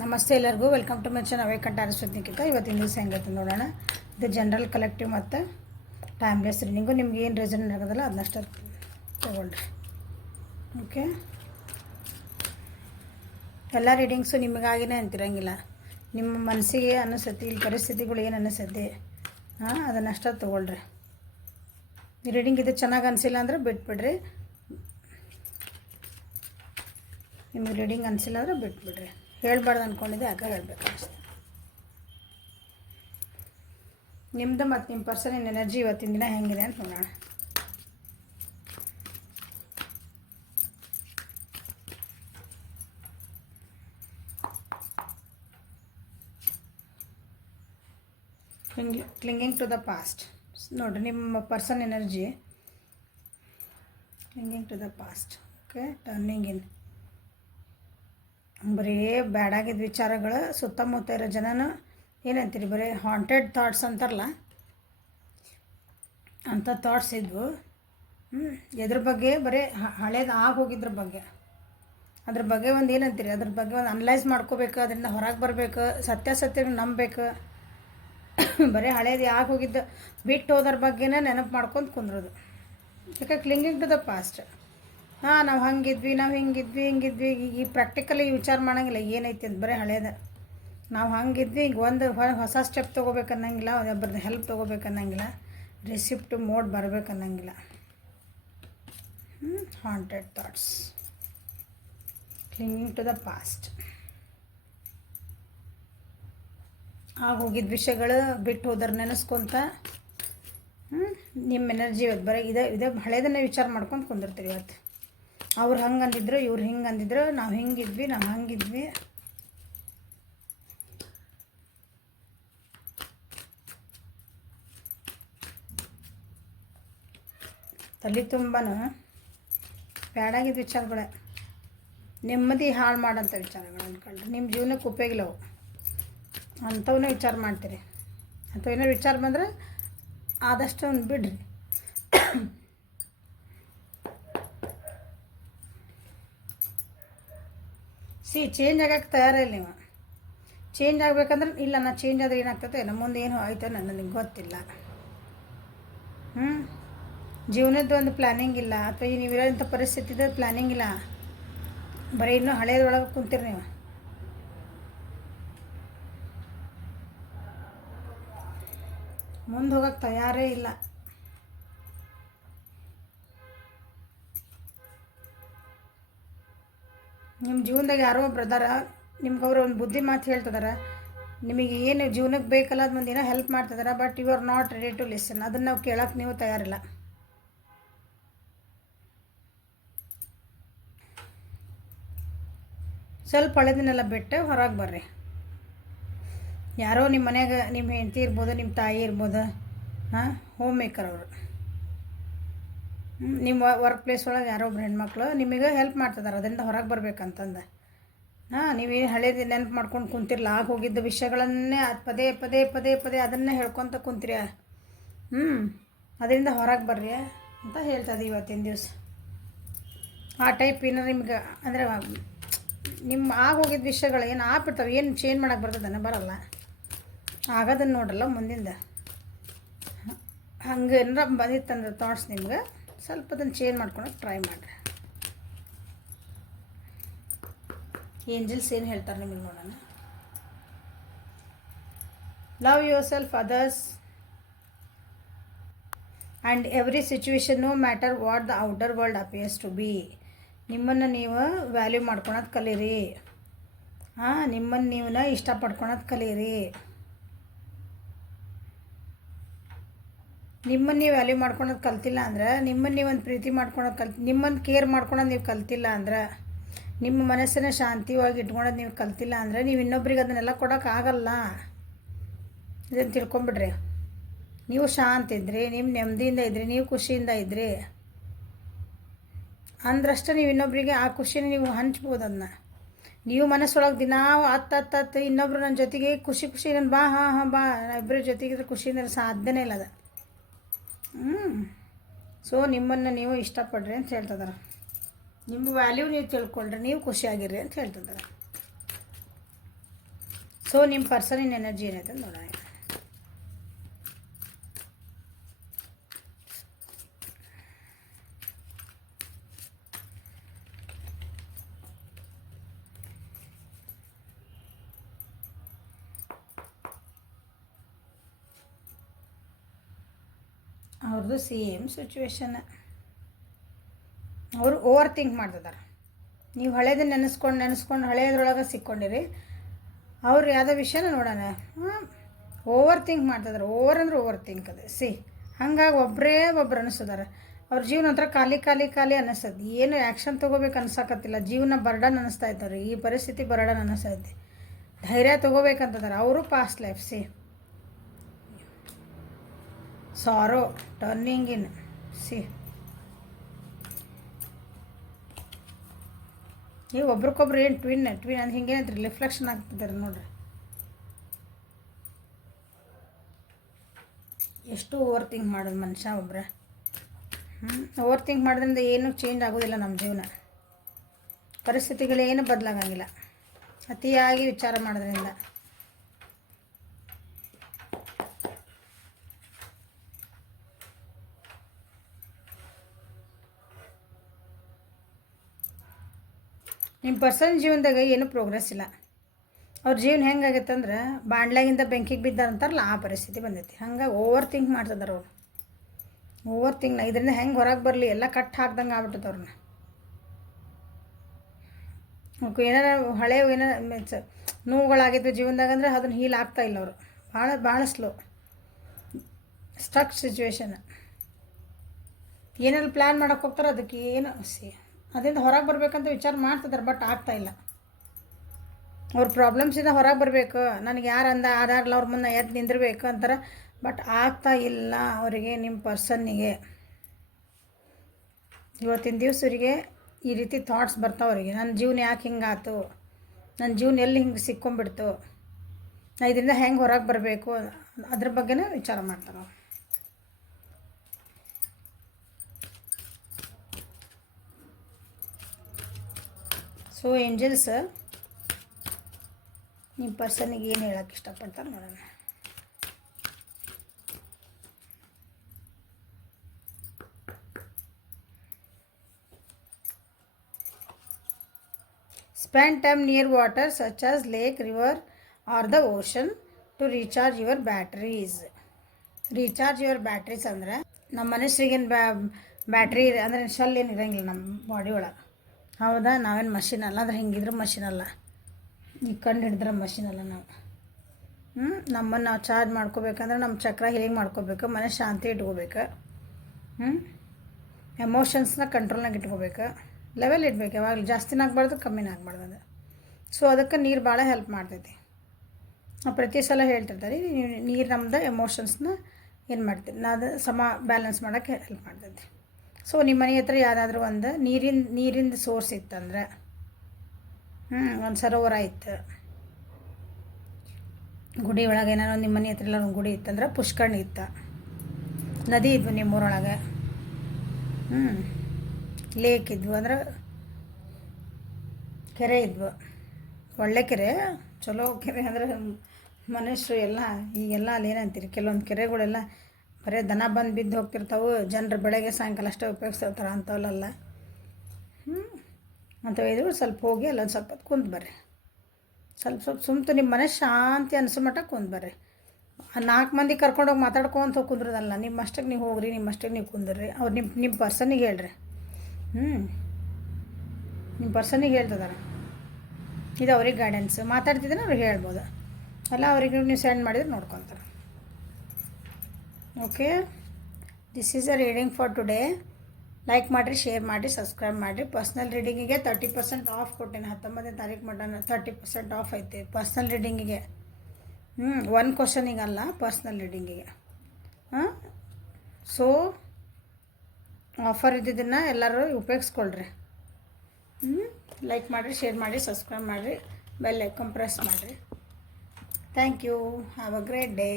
ನಮಸ್ತೆ ಎಲ್ಲರಿಗೂ welcome to my channel ಅವೇಕಂಠ ಅರಸ್ವತ್ನಿಕಿತ. ಇವತ್ತಿನ ದಿವಸ ಹೆಂಗೈತೆ ನೋಡೋಣ. ಇದು ಜನರಲ್ ಕಲೆಕ್ಟಿವ್ ಮತ್ತು ಟೈಮ್ಲೆಸ್ ರೀಡಿಂಗು. ನಿಮ್ಗೆ ಏನು ರೀಸನ್ ಆಗೋದಲ್ಲ ಅದನ್ನಷ್ಟು ತಗೊಳ್ರಿ. ಓಕೆ, ಎಲ್ಲ ರೀಡಿಂಗ್ಸು ನಿಮಗಾಗಿನೇ ಅಂತಿರಂಗಿಲ್ಲ. ನಿಮ್ಮ ಮನಸ್ಸಿಗೆ ಅನ್ನಿಸತಿ, ಇಲ್ಲಿ ಪರಿಸ್ಥಿತಿಗಳು ಏನು ಅನ್ನಿಸತಿ ಅದನ್ನಷ್ಟು ತೊಗೊಳ್ರಿ. ಈ ರೀಡಿಂಗ್ ಇದು ಚೆನ್ನಾಗಿ ಅನಿಸಿಲ್ಲ ಅಂದರೆ ಬಿಟ್ಬಿಡ್ರಿ. ನಿಮಗೆ ರೀಡಿಂಗ್ ಅನಿಸಿಲ್ಲ ಅಂದರೆ ಬಿಟ್ಬಿಡ್ರಿ. ಹೇಳ್ಬಾರ್ದು ಅಂದ್ಕೊಂಡಿದ್ದೆ, ಆಗ ಹೇಳಬೇಕು ಅನಿಸ್ತು. ನಿಮ್ಮದು ಮತ್ತು ನಿಮ್ಮ ಪರ್ಸನ್ ಎನರ್ಜಿ ಇವತ್ತಿನ ದಿನ ಹೆಂಗಿದೆ ಅಂತ ನೋಡೋಣ. Clinging to the past. ನೋಡಿರಿ, ನಿಮ್ಮ person energy clinging to the past. Okay, turning in. ಬರೀ ಬ್ಯಾಡಾಗಿದ್ದ ವಿಚಾರಗಳು ಸುತ್ತಮುತ್ತ ಇರೋ ಜನನ ಏನಂತೀರಿ, ಬರೀ ಹಾಂಟೆಡ್ ಥಾಟ್ಸ್ ಅಂತಾರಲ್ಲ ಅಂಥ ಥಾಟ್ಸ್ ಇದ್ವು. ಎದ್ರ ಬಗ್ಗೆ, ಬರೀ ಹಳೇದು ಆಗೋಗಿದ್ರ ಬಗ್ಗೆ, ಅದ್ರ ಬಗ್ಗೆ ಒಂದು ಏನಂತೀರಿ, ಅದ್ರ ಬಗ್ಗೆ ಒಂದು ಅನಲೈಸ್ ಮಾಡ್ಕೋಬೇಕು, ಅದರಿಂದ ಹೊರಗೆ ಬರಬೇಕು, ಸತ್ಯಾಸತ್ಯ ನಂಬಬೇಕು. ಬರೀ ಹಳೇದು ಆಗೋಗಿದ್ದು ಬಿಟ್ಟು ಹೋದ್ರ ಬಗ್ಗೆನೇ ನೆನಪು ಮಾಡ್ಕೊಂಡು ಕುಂದ್ರೋದು. ಯಾಕೆ ಕ್ಲಿಂಗಿಂಗ್ ಟು ದ ಪಾಸ್ಟ್. ನಾವು ಹಂಗಿದ್ವಿ, ನಾವು ಹಿಂಗಿದ್ವಿ. ಈ ಪ್ರಾಕ್ಟಿಕಲಿ ವಿಚಾರ ಮಾಡೋಂಗಿಲ್ಲ ಏನೈತಿ ಅಂತ. ಬರೀ ಹಳೇದು ನಾವು ಹಂಗಿದ್ವಿ, ಈಗ ಒಂದು ಹೊಸ ಸ್ಟೆಪ್ ತೊಗೋಬೇಕನ್ನಂಗಿಲ್ಲ, ಒಬ್ಬರದ್ದು ಹೆಲ್ಪ್ ತೊಗೋಬೇಕನ್ನಂಗಿಲ್ಲ, ರಿಸಿಪ್ಟ್ ಮೋಡ್ ಬರಬೇಕನ್ನಂಗಿಲ್ಲ. Haunted thoughts, clinging to the past. ಹೋಗಿದ್ದ ವಿಷಯಗಳು ಬಿಟ್ಟು ಹೋದ್ರೆ ನೆನೆಸ್ಕೊತ ನಿಮ್ಮ ಎನರ್ಜಿ ಇವತ್ತು ಬರೀ ಇದೇ ಹಳೇದನ್ನೇ ವಿಚಾರ ಮಾಡ್ಕೊಂಡು ಕುಂದಿರ್ತೀರಿ. ಇವತ್ತು ಅವ್ರು ಹಂಗೆ ಅಂದಿದ್ರು, ಇವ್ರು ಹಿಂಗೆ ಅಂದಿದ್ರು, ನಾವು ಹಿಂಗಿದ್ವಿ, ನಾವು ಹಂಗಿದ್ವಿ. ತಲೆ ತುಂಬನೂ ಬ್ಯಾಡಾಗಿದ್ದ ವಿಚಾರಗಳೇ, ನೆಮ್ಮದಿ ಹಾಳು ಮಾಡೋಂಥ ವಿಚಾರಗಳು ಅಂದ್ಕೊಂಡ್ರೆ ನಿಮ್ಮ ಜೀವನಕ್ಕೆ ಉಪಯೋಗಿಲ್ಲವು ಅಂಥವನ್ನೇ ವಿಚಾರ ಮಾಡ್ತೀರಿ. ಅಥವಾ ಏನೋ ವಿಚಾರ ಬಂದರೆ ಆದಷ್ಟು ಒಂದು ಬಿಡ್ರಿ. ಚೇಂಜ್ ಆಗಕ್ಕೆ ತಯಾರಿಲ್ಲ ನೀವು. ಚೇಂಜ್ ಆಗಬೇಕಂದ್ರೆ ಇಲ್ಲ, ನಾನು ಚೇಂಜ್ ಆದರೆ ಏನಾಗ್ತದೆ, ನಮ್ಮ ಮುಂದೆ ಏನು ಆಯ್ತು ನನಗೆ ಗೊತ್ತಿಲ್ಲ. ಜೀವನದ್ದು ಒಂದು ಪ್ಲ್ಯಾನಿಂಗ್ ಇಲ್ಲ, ಅಥವಾ ನೀವಿರೋಂಥ ಪರಿಸ್ಥಿತಿದ ಪ್ಲ್ಯಾನಿಂಗ್ ಇಲ್ಲ. ಬರೀ ಇನ್ನೂ ಹಳೇದ್ರೊಳಗೆ ಕುಂತೀರಿ ನೀವು. ಮುಂದೆ ಹೋಗೋಕ್ಕೆ ತಯಾರೇ ಇಲ್ಲ. ನಿಮ್ಮ ಜೀವನದಾಗ ಯಾರೋ ಒಬ್ರು ಅದಾರ, ನಿಮ್ಗೆ ಅವರು ಒಂದು ಬುದ್ಧಿ ಮಾತು ಹೇಳ್ತಿದಾರೆ, ನಿಮಗೆ ಏನು ಜೀವನಕ್ಕೆ ಬೇಕಲ್ಲ ಅದು ಮುಂದೆ ಏನೋ ಹೆಲ್ಪ್ ಮಾಡ್ತಿದಾರೆ. But you are not ready to listen. ಅದನ್ನು ನಾವು ಕೇಳೋಕೆ ನೀವು ತಯಾರಿಲ್ಲ. ಸ್ವಲ್ಪ ಹಳೆದನ್ನೆಲ್ಲ ಬಿಟ್ಟು ಹೊರಗೆ ಬರ್ರಿ. ಯಾರೋ ನಿಮ್ಮ ಮನ್ಯಾಗ ನಿಮ್ಮ ಹೆಂಡತಿ ಇರ್ಬೋದು, ನಿಮ್ಮ ತಾಯಿ ಇರ್ಬೋದು, ಹೋಮ್ ಮೇಕರ್ ಅವರು, ನಿಮ್ಮ ವರ್ಕ್ ಪ್ಲೇಸ್ ಒಳಗೆ ಯಾರೋ ಒಬ್ರು ಹೆಣ್ಮಕ್ಳು ನಿಮಗೆ ಹೆಲ್ಪ್ ಮಾಡ್ತಿದ್ದಾರೆ, ಅದರಿಂದ ಹೊರಗೆ ಬರ್ಬೇಕಂತಂದು. ನೀವೇನು ಹಳೇದು ನೆನಪು ಮಾಡ್ಕೊಂಡು ಕುಂತಿರಲ್ಲ, ಹೋಗಿದ್ದ ವಿಷಯಗಳನ್ನೇ ಪದೇ ಪದೇ ಪದೇ ಪದೇ ಅದನ್ನೇ ಹೇಳ್ಕೊತ ಕುಂತಿರಿ. ಅದರಿಂದ ಹೊರಗೆ ಬರ್ರಿ ಅಂತ ಹೇಳ್ತದೆ ಇವತ್ತಿನ ದಿವಸ. ಆ ಟೈಪ್ ಏನಾರು ನಿಮ್ಗೆ ಅಂದರೆ ನಿಮ್ಮ ಹೋಗಿದ್ದ ವಿಷಯಗಳು ಏನು ಆಗ್ಬಿಡ್ತಾವೆ, ಏನು ಚೇಂಜ್ ಮಾಡೋಕ್ಕೆ ಬರ್ತದನ್ನ ಬರಲ್ಲ. ಆಗೋದನ್ನು ನೋಡ್ರಲ್ಲ ಮುಂದಿಂದ. ಹಂಗೆ ಏನಾರ ಬಂದಿತ್ತಂದ್ರೆ ಥಾಟ್ಸ್ ನಿಮ್ಗೆ, ಸ್ವಲ್ಪ ಅದನ್ನು ಚೇಂಜ್ ಮಾಡ್ಕೊಳಕ್ಕೆ ಟ್ರೈ ಮಾಡಿರಿ. ಏಂಜಲ್ಸ್ ಏನು ಹೇಳ್ತಾರೆ ನಿಮಗೆ ನೋಡೋಣ. Love yourself, others and every situation, no matter what the outer world appears to be. ನಿಮ್ಮನ್ನು ನೀವು ವ್ಯಾಲ್ಯೂ ಮಾಡ್ಕೊಳೋದು ಕಲೀರಿ. ನಿಮ್ಮನ್ನು ನೀವು ಇಷ್ಟಪಡ್ಕೊಳೋದು ಕಲೀರಿ. ನಿಮ್ಮನ್ನು ನೀವು ವ್ಯಾಲ್ಯೂ ಮಾಡ್ಕೊಳೋದು ಕಲ್ತಿಲ್ಲ ಅಂದ್ರೆ, ನಿಮ್ಮನ್ನು ನೀವು ಒಂದು ಪ್ರೀತಿ ಮಾಡ್ಕೊಳೋದು ನಿಮ್ಮನ್ನು ಕೇರ್ ಮಾಡ್ಕೊಳೋದು ನೀವು ಕಲ್ತಿಲ್ಲ ಅಂದ್ರೆ, ನಿಮ್ಮ ಮನಸ್ಸನ್ನು ಶಾಂತಿಯಾಗಿ ಇಟ್ಕೊಳೋದು ನೀವು ಕಲ್ತಿಲ್ಲ ಅಂದರೆ, ನೀವು ಇನ್ನೊಬ್ರಿಗೆ ಅದನ್ನೆಲ್ಲ ಕೊಡೋಕ್ಕಾಗಲ್ಲ. ಇದನ್ನು ತಿಳ್ಕೊಂಬಿಡ್ರಿ. ನೀವು ಶಾಂತ ಇದ್ರಿ, ನಿಮ್ಮ ನೆಮ್ಮದಿಯಿಂದ ಇದ್ರಿ, ನೀವು ಖುಷಿಯಿಂದ ಇದ್ರಿ ಅಂದ್ರಷ್ಟೇ ನೀವು ಇನ್ನೊಬ್ಬರಿಗೆ ಆ ಖುಷಿನ ನೀವು ಹಂಚ್ಬೋದು. ಅದನ್ನ ನೀವು ಮನಸ್ಸೊಳಗೆ ದಿನ ಹತ್ತು ಇನ್ನೊಬ್ರು ನನ್ನ ಜೊತೆಗೆ ಖುಷಿ ನನ್ನ ಬಾ ಬಾ ಇಬ್ಬರ ಜೊತೆಗಿದ್ರೆ ಖುಷಿಯಿಂದ ಸಾಧ್ಯನೇ ಇಲ್ಲ ಅದು. ಸೊ ನಿಮ್ಮನ್ನು ನೀವು ಇಷ್ಟಪಡ್ರಿ ಅಂತ ಹೇಳ್ತಿದ್ದಾರೆ. ನಿಮ್ಮ ವ್ಯಾಲ್ಯೂ ನೀವು ತಿಳ್ಕೊಳ್ರಿ, ನೀವು ಖುಷಿಯಾಗಿರ್ರಿ ಅಂತ ಹೇಳ್ತಿದ್ದಾರೆ. ಸೊ ನಿಮ್ಮ ಪರ್ಸನಿನ ಎನರ್ಜಿ ಏನೈತೆ ಅಂತ ನೋಡೋಣ. ಅವ್ರದ್ದು ಸೇಮ್ ಸಿಚುವೇಶನ್. ಅವರು ಓವರ್ ಥಿಂಕ್ ಮಾಡ್ತಿದ್ದಾರೆ. ನೀವು ಹಳೇದನ್ನ ನೆನೆಸ್ಕೊಂಡು ಹಳೇದ್ರೊಳಗೆ ಸಿಕ್ಕೊಂಡಿರಿ. ಅವ್ರು ಯಾವುದೋ ವಿಷಯನ ನೋಡೋಣ ಓವರ್ ಥಿಂಕ್ ಮಾಡ್ತಿದ್ದಾರೆ. ಓವರ್ ಅಂದ್ರೆ ಓವರ್ ಥಿಂಕ್ ಅದೇ ಹಂಗಾಗಿ ಒಬ್ಬರು ಅನ್ನಿಸ್ತಿದ್ದಾರೆ. ಅವ್ರ ಜೀವನ ಒಂಥರ ಖಾಲಿ ಅನ್ನಿಸ್ತದೆ. ಏನು ಆ್ಯಕ್ಷನ್ ತೊಗೋಬೇಕು ಅನ್ಸಕತ್ತಿಲ್ಲ. ಜೀವನ ಬರ್ಡನ್ ಅನ್ನಿಸ್ತಾ ಇದ್ದಾರೆ. ಈ ಪರಿಸ್ಥಿತಿ ಬರ್ಡನ್ ಅನ್ನಿಸ್ತೈತೆ. ಧೈರ್ಯ ತೊಗೋಬೇಕಂತದಾರೆ. ಅವರು ಪಾಸ್ಟ್ ಲೈಫ್ ಸಾರೋ ಟರ್ನಿಂಗ್ ಇನ್ ಈಗ ಒಬ್ರಿಗೊಬ್ರು ಏನು ಟ್ವಿನ್ ಅಂದ್ರೆ ಹಿಂಗೇನೈತ್ರಿ ರಿಫ್ಲೆಕ್ಷನ್ ಆಗ್ತಿದ್ದಾರೆ ನೋಡ್ರಿ. ಎಷ್ಟು ಓವರ್ ಥಿಂಕ್ ಮಾಡೋದು ಮನುಷ್ಯ ಒಬ್ರೆ. ಓವರ್ ಥಿಂಕ್ ಮಾಡೋದ್ರಿಂದ ಏನೂ ಚೇಂಜ್ ಆಗೋದಿಲ್ಲ. ನಮ್ಮ ಜೀವನ ಪರಿಸ್ಥಿತಿಗಳೇನು ಬದಲಾಗಂಗಿಲ್ಲ ಅತಿಯಾಗಿ ವಿಚಾರ ಮಾಡೋದ್ರಿಂದ. ನಿಮ್ಮ ಪರ್ಸನ್ ಜೀವನದಾಗ ಏನೂ ಪ್ರೋಗ್ರೆಸ್ ಇಲ್ಲ. ಅವ್ರ ಜೀವನ ಹೆಂಗಾಗೈತೆ ಅಂದ್ರೆ ಬಾಂಡ್ಲಾಗಿಂದ ಬೆಂಕಿಗೆ ಬಿದ್ದಾರಂತಾರಲ್ಲ ಆ ಪರಿಸ್ಥಿತಿ ಬಂದೈತಿ. ಹಂಗಾಗಿ ಓವರ್ ಥಿಂಕ್ ಮಾಡ್ತಿದ್ದಾರೆ ಅವರು. ಓವರ್ ಥಿಂಕ್ನ ಇದರಿಂದ ಹೆಂಗೆ ಹೊರಗೆ ಬರಲಿ ಎಲ್ಲ ಕಟ್ ಹಾಕ್ದಂಗೆ ಆಗ್ಬಿಟ್ಟದ ಅವ್ರನ್ನ. ಏನಾರ ಹಳೆ ಏನಾರ ನೋವುಗಳಾಗಿದ್ವು ಜೀವನದಾಗ ಅಂದ್ರೆ ಅದನ್ನು ಹೀಲ್ ಆಗ್ತಾಯಿಲ್ಲ ಅವರು. ಭಾಳ ಸ್ಲೋ ಸ್ಟಕ್ ಸಿಚುವೇಶನ್. ಏನಾದ್ರು ಪ್ಲ್ಯಾನ್ ಮಾಡೋಕ್ಕೆ ಹೋಗ್ತಾರೆ ಅದಕ್ಕೆ ಏನು ಅದರಿಂದ ಹೊರಗೆ ಬರಬೇಕಂತ ವಿಚಾರ ಮಾಡ್ತಿದ್ದಾರೆ. ಬಟ್ ಆಗ್ತಾಯಿಲ್ಲ. ಅವ್ರ ಪ್ರಾಬ್ಲಮ್ಸಿಂದ ಹೊರಗೆ ಬರಬೇಕು. ನನಗೆ ಯಾರು ಆಧಾರಲ್ಲ ಅವ್ರ ಮುಂದೆ ಎದ್ದು ನಿಂದಿರಬೇಕು ಅಂತಾರೆ. ಬಟ್ ಆಗ್ತಾ ಇಲ್ಲ ಅವರಿಗೆ. ನಿಮ್ಮ ಪರ್ಸನ್ನಿಗೆ ಇವತ್ತಿನ ದಿವಸರಿಗೆ ಈ ರೀತಿ ಥಾಟ್ಸ್ ಬರ್ತಾವ್ರಿಗೆ. ನನ್ನ ಜೀವನ ಯಾಕೆ ಹಿಂಗಾಯ್ತು, ನನ್ನ ಜೀವನ ಎಲ್ಲಿ ಹಿಂಗೆ ಸಿಕ್ಕೊಂಡ್ಬಿಡ್ತು, ನಾ ಇದರಿಂದ ಹೆಂಗೆ ಹೊರಗೆ ಬರಬೇಕು ಅದ್ರ ಬಗ್ಗೆನೇ ವಿಚಾರ ಮಾಡ್ತಾರೆ. ಸೊ ಏಂಜಲ್ಸ್ ನಿಮ್ಮ ಪರ್ಸನಿಗೆ ಏನು ಹೇಳೋಕ್ಕೆ ಇಷ್ಟಪಡ್ತಾರೆ ನೋಡೋಣ. Spend time near water such as lake, river or the ocean to recharge your batteries. Recharge your batteries ಅಂದರೆ ನಮ್ಮ ಮನುಷ್ಯರಿಗೇನು ಬ್ಯಾಟ್ರಿ ಅಂದರೆ ಶೆಲ್ ಏನು ಇರೋಂಗಿಲ್ಲ ನಮ್ಮ ಬಾಡಿ ಒಳಗೆ. ಹೌದಾ, ನಾವೇನು ಮಷಿನ್ ಅಲ್ಲ. ಅಂದ್ರೆ ಹಿಂಗಿದ್ರೆ ಮಷಿನ್ ಅಲ್ಲ. ಈಗ ಕಂಡು ಹಿಡಿದ್ರೆ ಮಷಿನ್ ಅಲ್ಲ ನಾವು. ನಮ್ಮನ್ನು ನಾವು ಚಾರ್ಜ್ ಮಾಡ್ಕೋಬೇಕಂದ್ರೆ ನಮ್ಮ ಚಕ್ರ ಹೇಗೆ ಮಾಡ್ಕೋಬೇಕು, ಮನಸ್ಸು ಶಾಂತಿ ಇಟ್ಕೋಬೇಕು. ಎಮೋಷನ್ಸ್ನ ಕಂಟ್ರೋಲ್ನಾಗ ಇಟ್ಕೋಬೇಕು. ಲೆವೆಲ್ ಇಡಬೇಕು. ಯಾವಾಗಲೂ ಜಾಸ್ತಿನ ಆಗಬಾರ್ದು, ಕಮ್ಮಿನ ಆಗಬಾರ್ದು ಅದು. ಸೊ ಅದಕ್ಕೆ ನೀರು ಭಾಳ ಹೆಲ್ಪ್ ಮಾಡ್ತೈತಿ. ನಾವು ಪ್ರತಿ ಸಲ ಹೇಳ್ತಿರ್ತಾರೆ ನೀರು ನಮ್ದು ಎಮೋಷನ್ಸ್ನ ಏನು ಮಾಡ್ತೀವಿ ನಾ ಅದು ಬ್ಯಾಲೆನ್ಸ್ ಮಾಡೋಕ್ಕೆ ಹೆಲ್ಪ್ ಮಾಡ್ತೈತಿ. ಸೊ ನಿಮ್ಮ ಮನೆ ಹತ್ರ ಯಾವುದಾದ್ರೂ ಒಂದು ನೀರಿಂದ ಸೋರ್ಸ್ ಇತ್ತಂದ್ರೆ ಒಂದು ಸರೋವರ ಇತ್ತು, ಗುಡಿ ಒಳಗೆ ಏನಾರು ನಿಮ್ಮ ಮನೆ ಹತ್ರ ಎಲ್ಲ ಒಂದು ಗುಡಿ ಇತ್ತಂದ್ರೆ ಪುಷ್ಕರಣಿ ಇತ್ತು, ನದಿ ಇದ್ವು ನಿಮ್ಮೂರೊಳಗೆ, ಲೇಕ್ ಇದ್ವು ಅಂದ್ರೆ ಕೆರೆ ಇದ್ವು, ಒಳ್ಳೆ ಕೆರೆ, ಚಲೋ ಕೆರೆ ಅಂದ್ರೆ ಮನುಷ್ಯರು ಎಲ್ಲ ಈಗೆಲ್ಲ ಅಲ್ಲಿ ಏನಂತೀರಿ ಕೆಲವೊಂದು ಕೆರೆಗಳೆಲ್ಲ ಬರೀ ದನ ಬಂದು ಬಿದ್ದು ಹೋಗ್ತಿರ್ತಾವೆ, ಜನರು ಬೆಳಗ್ಗೆ ಸಾಯಂಕಾಲ ಅಷ್ಟೇ ಉಪಯೋಗಿಸ್ತಿರ್ತಾರೆ. ಅಂಥವಲ್ಲ ಅಂಥವು ಇದ್ರು ಸ್ವಲ್ಪ ಹೋಗಿ ಅಲ್ಲೊಂದು ಸ್ವಲ್ಪ ಕುಂತು ಬರ್ರಿ. ಸ್ವಲ್ಪ ಸುಮ್ತು ನಿಮ್ಮ ಮನೆ ಶಾಂತಿ ಅನಿಸೋ ಮಟ್ಟ ಕುಂತು ಬರ್ರಿ. 4 ಮಂದಿ ಕರ್ಕೊಂಡೋಗಿ ಮಾತಾಡ್ಕೊಂತ ಕುಂದ್ರದಲ್ಲ, ನಿಮ್ಮಷ್ಟಕ್ಕೆ ನೀವು ಹೋಗ್ರಿ, ನಿಮ್ಮಷ್ಟಕ್ಕೆ ನೀವು ಕುಂದ್ರಿ. ಅವ್ರು ನಿಮ್ಮ ಪರ್ಸನಿಗೆ ಹೇಳ್ರಿ. ನಿಮ್ಮ ಪರ್ಸನಿಗೆ ಹೇಳ್ತಿದಾರೆ. ಇದು ಅವ್ರಿಗೆ ಗೈಡೆನ್ಸ್. ಮಾತಾಡ್ತಿದ್ರೆ ಅವ್ರಿಗೆ ಹೇಳ್ಬೋದು. ಅಲ್ಲ ಅವ್ರಿಗೆ ನೀವು ಸೆಂಡ್ ಮಾಡಿದ್ರೆ ನೋಡ್ಕೊತಾರೆ. Okay, this is a reading for today. Like ಮಾಡಿರಿ, ಶೇರ್ ಮಾಡಿರಿ, ಸಬ್ಸ್ಕ್ರೈಬ್ ಮಾಡಿರಿ. ಪರ್ಸ್ನಲ್ ರೀಡಿಂಗಿಗೆ 30% ಆಫ್ ಕೊಟ್ಟೇನೆ. 19ನೇ ತಾರೀಕು ಮಟ್ಟ 30% ಆಫ್ ಐತೆ ಪರ್ಸ್ನಲ್ ರೀಡಿಂಗಿಗೆ. ಒಂದು ಕ್ವಶನಿಗಲ್ಲ, ಪರ್ಸ್ನಲ್ ರೀಡಿಂಗಿಗೆ. ಸೊ ಆಫರ್ ಇದ್ದಿದ್ದನ್ನು ಎಲ್ಲರೂ ಉಪಯೋಗಿಸ್ಕೊಳ್ರಿ. ಲೈಕ್ ಮಾಡಿರಿ, ಶೇರ್ ಮಾಡಿರಿ, ಸಬ್ಸ್ಕ್ರೈಬ್ ಮಾಡಿರಿ, ಬೆಲ್ ಐಕಾನ್ ಪ್ರೆಸ್ ಮಾಡಿರಿ. Thank you. Have a great day.